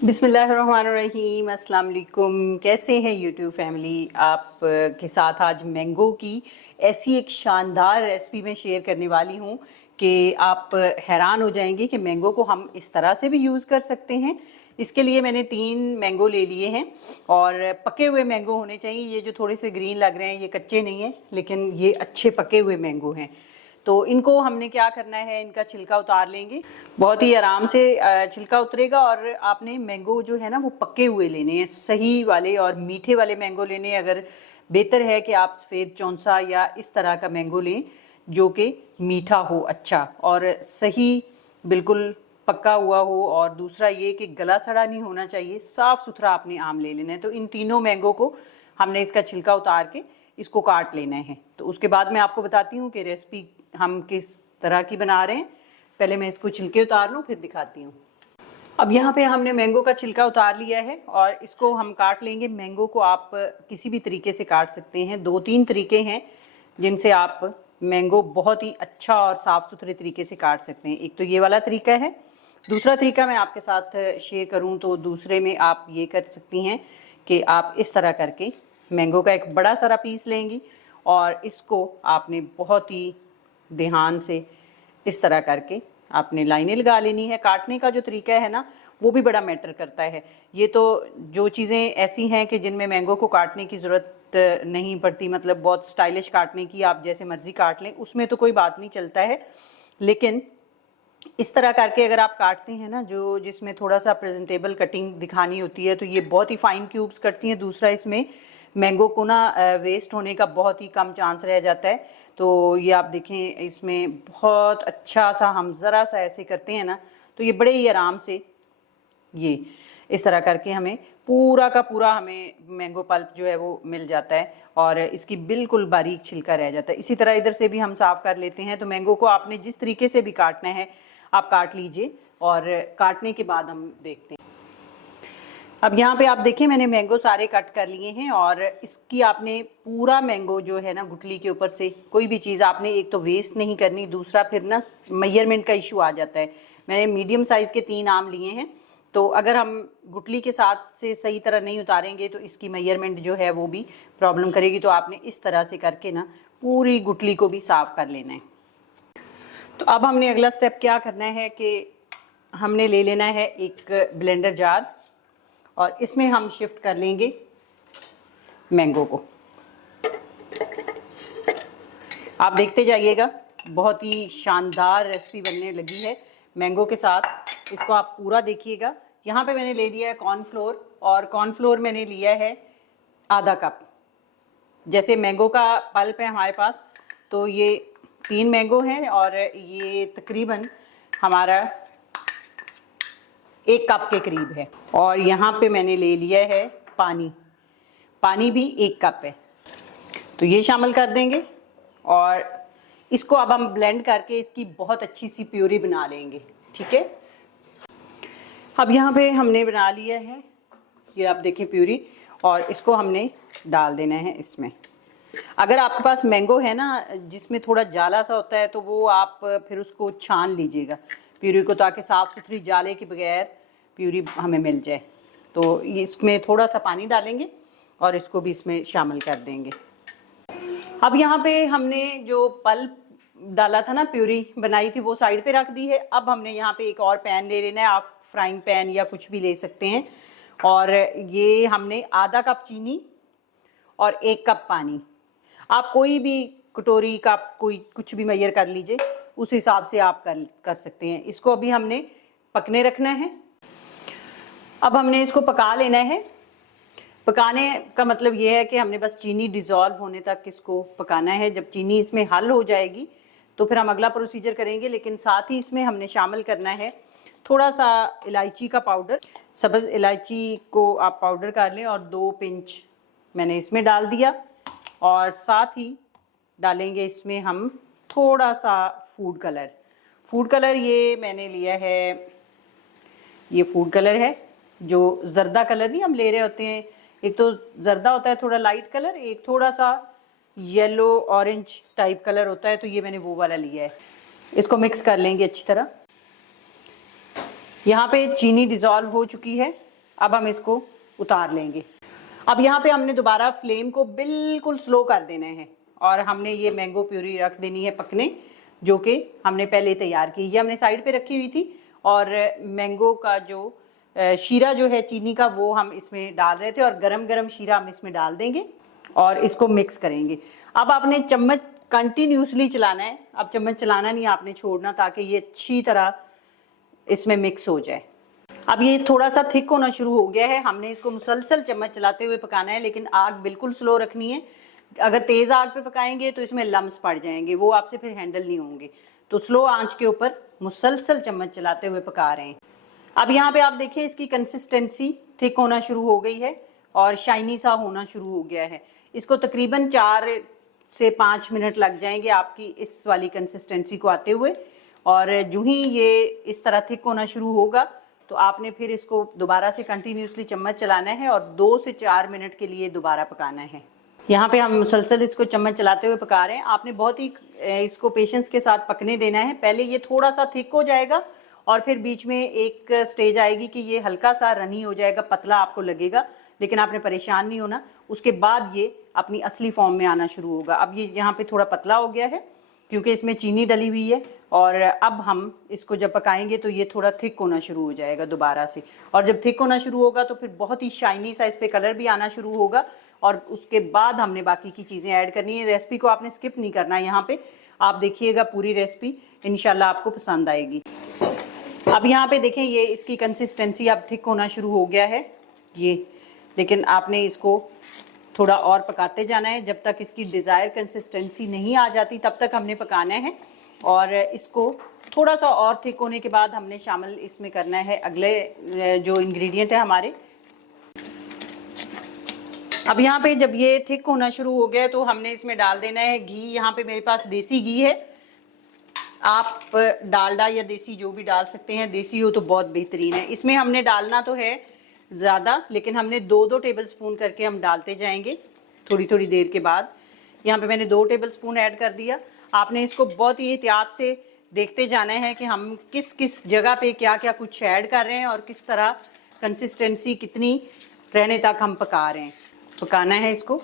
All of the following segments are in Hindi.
बिस्मिल्लाहिर्रहमानिर्रहीम, अस्सलाम वालेकुम। कैसे हैं यूट्यूब फैमिली? आप के साथ आज मैंगो की ऐसी एक शानदार रेसिपी में शेयर करने वाली हूँ कि आप हैरान हो जाएंगे कि मैंगो को हम इस तरह से भी यूज़ कर सकते हैं। इसके लिए मैंने 3 मैंगो ले लिए हैं और पके हुए मैंगो होने चाहिए। ये जो थोड़े से ग्रीन लग रहे हैं ये कच्चे नहीं हैं, लेकिन ये अच्छे पके हुए मैंगो हैं। तो इनको हमने क्या करना है, इनका छिलका उतार लेंगे। बहुत ही आराम से छिलका उतरेगा और आपने मैंगो जो है ना वो पके हुए लेने हैं, सही वाले और मीठे वाले मैंगो लेने हैं। अगर बेहतर है कि आप सफ़ेद चौंसा या इस तरह का मैंगो लें जो कि मीठा हो, अच्छा और सही बिल्कुल पक्का हुआ हो। और दूसरा ये कि गला सड़ा नहीं होना चाहिए, साफ़ सुथरा आपने आम ले लेना है। तो इन तीनों मैंगो को हमने इसका छिलका उतार के इसको काट लेना है। तो उसके बाद मैं आपको बताती हूँ कि रेसिपी हम किस तरह की बना रहे हैं। पहले मैं इसको छिलके उतार लूँ फिर दिखाती हूँ। अब यहाँ पे हमने मैंगो का छिलका उतार लिया है और इसको हम काट लेंगे। मैंगो को आप किसी भी तरीके से काट सकते हैं। 2-3 तरीके हैं जिनसे आप मैंगो बहुत ही अच्छा और साफ़ सुथरे तरीके से काट सकते हैं। एक तो ये वाला तरीका है, दूसरा तरीका मैं आपके साथ शेयर करूँ तो दूसरे में आप ये कर सकती हैं कि आप इस तरह करके मैंगो का एक बड़ा सारा पीस लेंगी और इसको आपने बहुत ही ध्यान से इस तरह करके आपने लाइनें लगा लेनी है। काटने का जो तरीका है ना वो भी बड़ा मैटर करता है। ये तो जो चीज़ें ऐसी हैं कि जिनमें मैंगो को काटने की ज़रूरत नहीं पड़ती, मतलब बहुत स्टाइलिश काटने की, आप जैसे मर्जी काट लें, उसमें तो कोई बात नहीं चलता है। लेकिन इस तरह करके अगर आप काटते हैं ना, जो जिसमें थोड़ा सा प्रेजेंटेबल कटिंग दिखानी होती है, तो ये बहुत ही फाइन क्यूब्स कटती हैं। दूसरा इसमें मैंगो को ना वेस्ट होने का बहुत ही कम चांस रह जाता है। तो ये आप देखें, इसमें बहुत अच्छा सा हम ज़रा सा ऐसे करते हैं ना तो ये बड़े ही आराम से ये इस तरह करके हमें पूरा का पूरा हमें मैंगो पल्प जो है वो मिल जाता है और इसकी बिल्कुल बारीक छिलका रह जाता है। इसी तरह इधर से भी हम साफ़ कर लेते हैं। तो मैंगो को आपने जिस तरीके से भी काटना है आप काट लीजिए और काटने के बाद हम देखते हैं। अब यहाँ पे आप देखें मैंने मैंगो सारे कट कर लिए हैं और इसकी आपने पूरा मैंगो जो है ना गुठली के ऊपर से कोई भी चीज़ आपने एक तो वेस्ट नहीं करनी, दूसरा फिर ना मेजरमेंट का इशू आ जाता है। मैंने मीडियम साइज़ के 3 आम लिए हैं, तो अगर हम गुठली के साथ से सही तरह नहीं उतारेंगे तो इसकी मेजरमेंट जो है वो भी प्रॉब्लम करेगी। तो आपने इस तरह से करके ना पूरी गुठली को भी साफ़ कर लेना है। तो अब हमने अगला स्टेप क्या करना है कि हमने ले लेना है एक ब्लेंडर जार और इसमें हम शिफ्ट कर लेंगे मैंगो को। आप देखते जाइएगा, बहुत ही शानदार रेसिपी बनने लगी है मैंगो के साथ। इसको आप पूरा देखिएगा। यहाँ पे मैंने ले लिया है कॉर्नफ्लोर और कॉर्नफ्लोर मैंने लिया है आधा कप। जैसे मैंगो का पल्प है हमारे पास, तो ये 3 मैंगो हैं और ये तकरीबन हमारा 1 कप के करीब है। और यहाँ पे मैंने ले लिया है पानी, पानी भी 1 कप है। तो ये शामिल कर देंगे और इसको अब हम ब्लेंड करके इसकी बहुत अच्छी सी प्यूरी बना लेंगे, ठीक है। अब यहाँ पे हमने बना लिया है, ये आप देखें प्यूरी, और इसको हमने डाल देना है इसमें। अगर आपके पास मैंगो है ना जिसमें थोड़ा जाला सा होता है तो वो आप फिर उसको छान लीजिएगा प्यूरी को, ताकि साफ़ सुथरी जाले के बगैर प्यूरी हमें मिल जाए। तो इसमें थोड़ा सा पानी डालेंगे और इसको भी इसमें शामिल कर देंगे। अब यहाँ पे हमने जो पल्प डाला था ना, प्यूरी बनाई थी, वो साइड पे रख दी है। अब हमने यहाँ पे एक और पैन ले लेना है, आप फ्राइंग पैन या कुछ भी ले सकते हैं। और ये हमने आधा कप चीनी और 1 कप पानी, आप कोई भी कटोरी का कोई कुछ भी मेजर कर लीजिए, उस हिसाब से आप कर सकते हैं। इसको अभी हमने पकने रखना है। अब हमने इसको पका लेना है। पकाने का मतलब ये है कि हमने बस चीनी डिज़ोल्व होने तक इसको पकाना है। जब चीनी इसमें हल हो जाएगी तो फिर हम अगला प्रोसीजर करेंगे। लेकिन साथ ही इसमें हमने शामिल करना है थोड़ा सा इलायची का पाउडर। सब्ज़ इलायची को आप पाउडर कर लें और 2 पिंच मैंने इसमें डाल दिया। और साथ ही डालेंगे इसमें हम थोड़ा सा फूड कलर। फूड कलर ये मैंने लिया है, ये फूड कलर है, जो जर्दा कलर नहीं हम ले रहे होते हैं। एक तो जर्दा होता है थोड़ा लाइट कलर, एक थोड़ा सा येलो ऑरेंज टाइप कलर होता है, तो ये मैंने वो वाला लिया है। इसको मिक्स कर लेंगे अच्छी तरह। यहाँ पे चीनी डिज़ोल्व हो चुकी है अब हम इसको उतार लेंगे। अब यहाँ पे हमने दोबारा फ्लेम को बिल्कुल स्लो कर देना है और हमने ये मैंगो प्यूरी रख देनी है पकने, जो कि हमने पहले तैयार की। ये हमने साइड पे रखी हुई थी और मैंगो का जो शीरा जो है चीनी का, वो हम इसमें डाल रहे थे और गरम गरम शीरा हम इसमें डाल देंगे और इसको मिक्स करेंगे। अब आपने चम्मच कंटिन्यूसली चलाना है, अब चम्मच चलाना नहीं आपने छोड़ना, ताकि ये अच्छी तरह इसमें मिक्स हो जाए। अब ये थोड़ा सा थिक होना शुरू हो गया है, हमने इसको मुसलसल चम्मच चलाते हुए पकाना है, लेकिन आग बिल्कुल स्लो रखनी है। अगर तेज आग पे पकाएंगे तो इसमें लम्स पड़ जाएंगे, वो आपसे फिर हैंडल नहीं होंगे। तो स्लो आंच के ऊपर मुसलसल चम्मच चलाते हुए पका रहे हैं। अब यहाँ पे आप देखिए इसकी कंसिस्टेंसी थिक होना शुरू हो गई है और शाइनी सा होना शुरू हो गया है। इसको तकरीबन 4 से 5 मिनट लग जाएंगे आपकी इस वाली कंसिस्टेंसी को आते हुए। और जो ही ये इस तरह थिक होना शुरू होगा तो आपने फिर इसको दोबारा से कंटिन्यूसली चम्मच चलाना है और 2 से 4 मिनट के लिए दोबारा पकाना है। यहाँ पे हम मुसलसल इसको चम्मच चलाते हुए पका रहे हैं। आपने बहुत ही इसको पेशेंस के साथ पकने देना है। पहले ये थोड़ा सा थिक हो जाएगा और फिर बीच में एक स्टेज आएगी कि ये हल्का सा रनी हो जाएगा, पतला आपको लगेगा, लेकिन आपने परेशान नहीं होना। उसके बाद ये अपनी असली फॉर्म में आना शुरू होगा। अब ये यहाँ पे थोड़ा पतला हो गया है क्योंकि इसमें चीनी डली हुई है और अब हम इसको जब पकाएंगे तो ये थोड़ा थिक होना शुरू हो जाएगा दोबारा से। और जब थिक होना शुरू होगा तो फिर बहुत ही शाइनी सा इस पे कलर भी आना शुरू होगा और उसके बाद हमने बाकी की चीज़ें ऐड करनी है। रेसिपी को आपने स्किप नहीं करना है, यहाँ पे आप देखिएगा पूरी रेसिपी, इंशाल्लाह आपको पसंद आएगी। अब यहाँ पे देखें ये इसकी कंसिस्टेंसी अब थिक होना शुरू हो गया है ये, लेकिन आपने इसको थोड़ा और पकाते जाना है। जब तक इसकी डिज़ायर कंसिस्टेंसी नहीं आ जाती तब तक हमने पकाना है। और इसको थोड़ा सा और थिक होने के बाद हमने शामिल इसमें करना है अगले जो इंग्रेडिएंट है हमारे। अब यहाँ पे जब ये थिक होना शुरू हो गया तो हमने इसमें डाल देना है घी। यहाँ पे मेरे पास देसी घी है, आप डालडा या देसी जो भी डाल सकते हैं, देसी हो तो बहुत बेहतरीन है। इसमें हमने डालना तो है ज़्यादा, लेकिन हमने 2-2 टेबल स्पून करके हम डालते जाएंगे थोड़ी थोड़ी देर के बाद। यहाँ पे मैंने 2 टेबल स्पून ऐड कर दिया। आपने इसको बहुत ही एहतियात से देखते जाना है कि हम किस किस जगह पे क्या क्या कुछ ऐड कर रहे हैं और किस तरह कंसिस्टेंसी कितनी रहने तक हम पका रहे हैं। पकाना है इसको।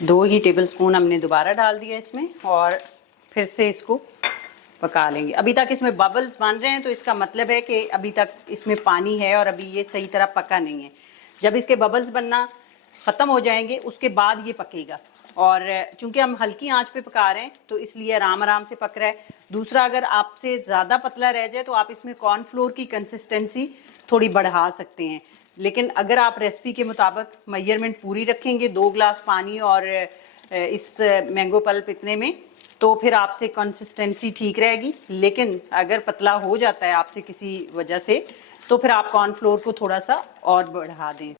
दो ही टेबल स्पून हमने दोबारा डाल दिया इसमें और फिर से इसको पका लेंगे। अभी तक इसमें बबल्स बन रहे हैं तो इसका मतलब है कि अभी तक इसमें पानी है और अभी ये सही तरह पका नहीं है। जब इसके बबल्स बनना ख़त्म हो जाएंगे उसके बाद ये पकेगा। और चूंकि हम हल्की आंच पे पका रहे हैं तो इसलिए आराम आराम से पक रहा है। दूसरा, अगर आपसे ज़्यादा पतला रह जाए तो आप इसमें कॉर्नफ्लोर की कंसिस्टेंसी थोड़ी बढ़ा सकते हैं, लेकिन अगर आप रेसिपी के मुताबिक मेजरमेंट पूरी रखेंगे 2 गिलास पानी और इस मैंगो पल्प इतने में, तो फिर आपसे कंसिस्टेंसी ठीक रहेगी। लेकिन अगर पतला हो जाता है आपसे किसी वजह से तो फिर आप कॉर्नफ्लोर को थोड़ा सा और बढ़ा दें।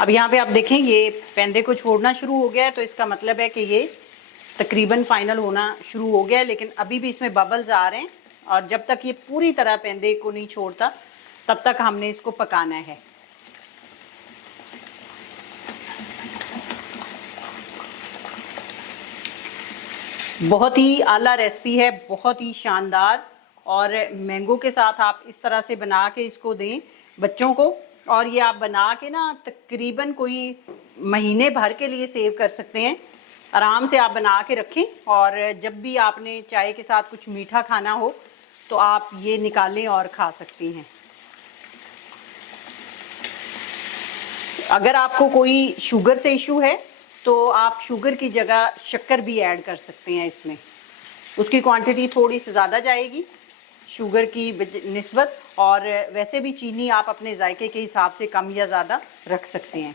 अब यहाँ पे आप देखें ये पेंदे को छोड़ना शुरू हो गया है, तो इसका मतलब है कि ये तकरीबन फाइनल होना शुरू हो गया है, लेकिन अभी भी इसमें बबल्स आ रहे हैं। और जब तक ये पूरी तरह पेंदे को नहीं छोड़ता तब तक हमने इसको पकाना है। बहुत ही आला रेसिपी है, बहुत ही शानदार। और मैंगो के साथ आप इस तरह से बना के इसको दें बच्चों को, और ये आप बना के ना तकरीबन कोई महीने भर के लिए सेव कर सकते हैं। आराम से आप बना के रखें, और जब भी आपने चाय के साथ कुछ मीठा खाना हो तो आप ये निकालें और खा सकती हैं। अगर आपको कोई शुगर से इशू है तो आप शुगर की जगह शक्कर भी ऐड कर सकते हैं इसमें। उसकी क्वांटिटी थोड़ी सी ज़्यादा जाएगी शुगर की निस्बत, और वैसे भी चीनी आप अपने जायके के हिसाब से कम या ज़्यादा रख सकते हैं।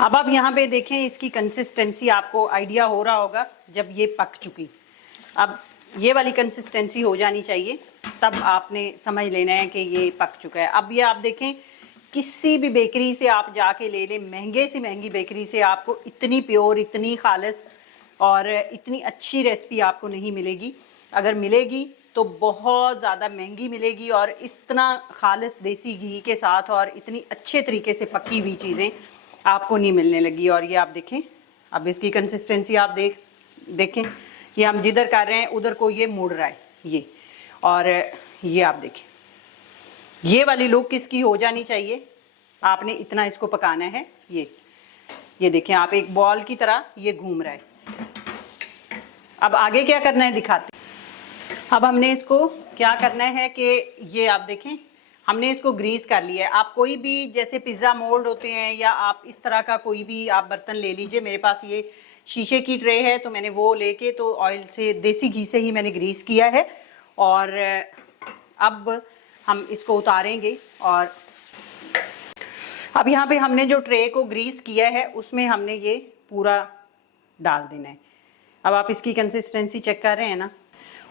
अब आप यहाँ पे देखें, इसकी कंसिस्टेंसी आपको आइडिया हो रहा होगा जब ये पक चुकी। अब ये वाली कंसिस्टेंसी हो जानी चाहिए, तब आपने समझ लेना है कि ये पक चुका है। अब ये आप देखें, किसी भी बेकरी से आप जाके ले लें, महंगे से महंगी बेकरी से आपको इतनी प्योर, इतनी खालिस और इतनी अच्छी रेसिपी आपको नहीं मिलेगी। अगर मिलेगी तो बहुत ज़्यादा महंगी मिलेगी, और इतना खालिस देसी घी के साथ और इतनी अच्छे तरीके से पकी हुई चीज़ें आपको नहीं मिलने लगी। और ये आप देखें, अब इसकी कंसिस्टेंसी आप देखें, ये हम जिधर कर रहे हैं उधर को ये मुड़ रहा है ये, और ये आप देखें, ये वाली लुक इसकी हो जानी चाहिए। आपने इतना इसको पकाना है। ये देखें आप, एक बॉल की तरह ये घूम रहा है। अब आगे क्या करना है दिखाते हैं। अब हमने इसको क्या करना है कि ये आप देखें, हमने इसको ग्रीस कर लिया है। आप कोई भी, जैसे पिज़्ज़ा मोल्ड होते हैं या आप इस तरह का कोई भी आप बर्तन ले लीजिए। मेरे पास ये शीशे की ट्रे है तो मैंने वो लेके तो ऑयल से, देसी घी से ही मैंने ग्रीस किया है। और अब हम इसको उतारेंगे, और अब यहाँ पे हमने जो ट्रे को ग्रीस किया है उसमें हमने ये पूरा डाल देना है। अब आप इसकी कंसिस्टेंसी चेक कर रहे हैं ना,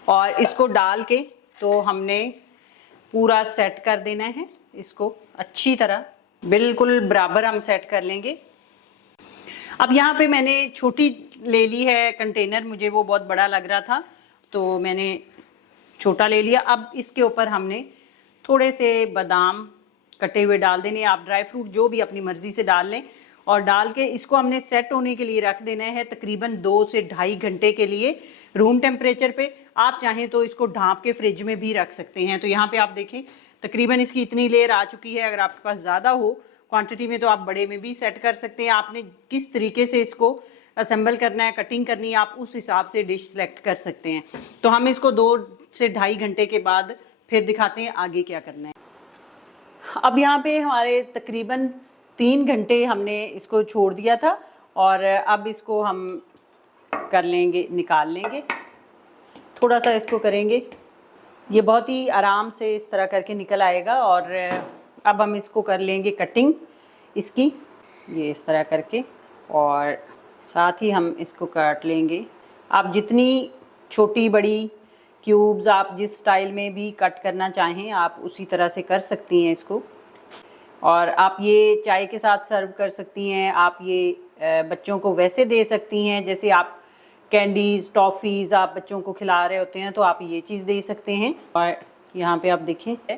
और इसको डाल के तो हमने पूरा सेट कर देना है इसको अच्छी तरह, बिल्कुल बराबर हम सेट कर लेंगे। अब यहाँ पे मैंने छोटी ले ली है कंटेनर, मुझे वो बहुत बड़ा लग रहा था तो मैंने छोटा ले लिया। अब इसके ऊपर हमने थोड़े से बादाम कटे हुए डाल देने, आप ड्राई फ्रूट जो भी अपनी मर्ज़ी से डाल लें, और डाल के इसको हमने सेट होने के लिए रख देना है तकरीबन 2 से ढाई घंटे के लिए रूम टेम्परेचर पे। आप चाहें तो इसको ढाँप के फ्रिज में भी रख सकते हैं। तो यहाँ पे आप देखें, तकरीबन इसकी इतनी लेयर आ चुकी है। अगर आपके पास ज़्यादा हो क्वांटिटी में तो आप बड़े में भी सेट कर सकते हैं। आपने किस तरीके से इसको असेंबल करना है, कटिंग करनी है, आप उस हिसाब से डिश सेलेक्ट कर सकते हैं। तो हम इसको 2 से ढाई घंटे के बाद फिर दिखाते हैं आगे क्या करना है। अब यहाँ पे हमारे तकरीबन 3 घंटे हमने इसको छोड़ दिया था, और अब इसको हम कर लेंगे, निकाल लेंगे। थोड़ा सा इसको करेंगे, ये बहुत ही आराम से इस तरह करके निकल आएगा। और अब हम इसको कर लेंगे कटिंग इसकी, ये इस तरह करके, और साथ ही हम इसको काट लेंगे। आप जितनी छोटी बड़ी क्यूब्स आप जिस स्टाइल में भी कट करना चाहें आप उसी तरह से कर सकती हैं इसको। और आप ये चाय के साथ सर्व कर सकती हैं। आप ये बच्चों को वैसे दे सकती हैं, जैसे आप कैंडीज़, टॉफ़ीज़ आप बच्चों को खिला रहे होते हैं तो आप ये चीज़ दे सकते हैं। और यहाँ पे आप देखें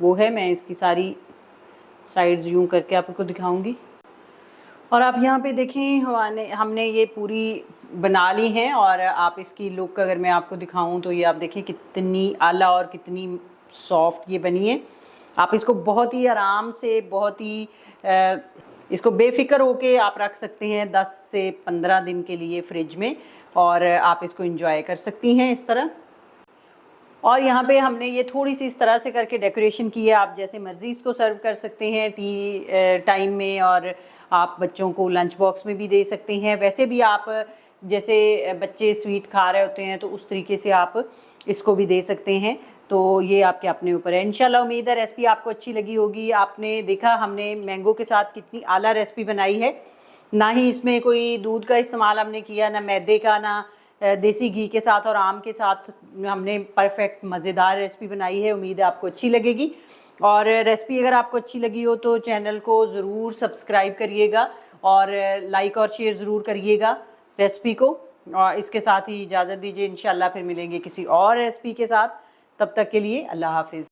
वो है, मैं इसकी सारी साइड्स यूँ करके आपको दिखाऊंगी। और आप यहाँ पे देखें, हमने ये पूरी बना ली हैं, और आप इसकी लुक अगर मैं आपको दिखाऊं तो ये आप देखें कितनी आला और कितनी सॉफ्ट ये बनी है। आप इसको बहुत ही आराम से, बहुत ही इसको बेफिक्र होके आप रख सकते हैं 10 से 15 दिन के लिए फ्रिज में, और आप इसको एंजॉय कर सकती हैं इस तरह। और यहाँ पे हमने ये थोड़ी सी इस तरह से करके डेकोरेशन की है। आप जैसे मर्ज़ी इसको सर्व कर सकते हैं टी टाइम में, और आप बच्चों को लंच बॉक्स में भी दे सकते हैं। वैसे भी आप जैसे बच्चे स्वीट खा रहे होते हैं तो उस तरीके से आप इसको भी दे सकते हैं। तो ये आपके अपने ऊपर है। इंशाल्लाह उम्मीद है रेसिपी आपको अच्छी लगी होगी। आपने देखा हमने मैंगो के साथ कितनी आला रेसिपी बनाई है। ना ही इसमें कोई दूध का इस्तेमाल हमने किया, ना मैदे का, ना देसी घी के साथ और आम के साथ हमने परफेक्ट मज़ेदार रेसिपी बनाई है। उम्मीद है आपको अच्छी लगेगी। और रेसिपी अगर आपको अच्छी लगी हो तो चैनल को ज़रूर सब्सक्राइब करिएगा, और लाइक और शेयर ज़रूर करिएगा रेसिपी को। और इसके साथ ही इजाज़त दीजिए, इंशाल्लाह फिर मिलेंगे किसी और रेसिपी के साथ। तब तक के लिए अल्लाह हाफिज़।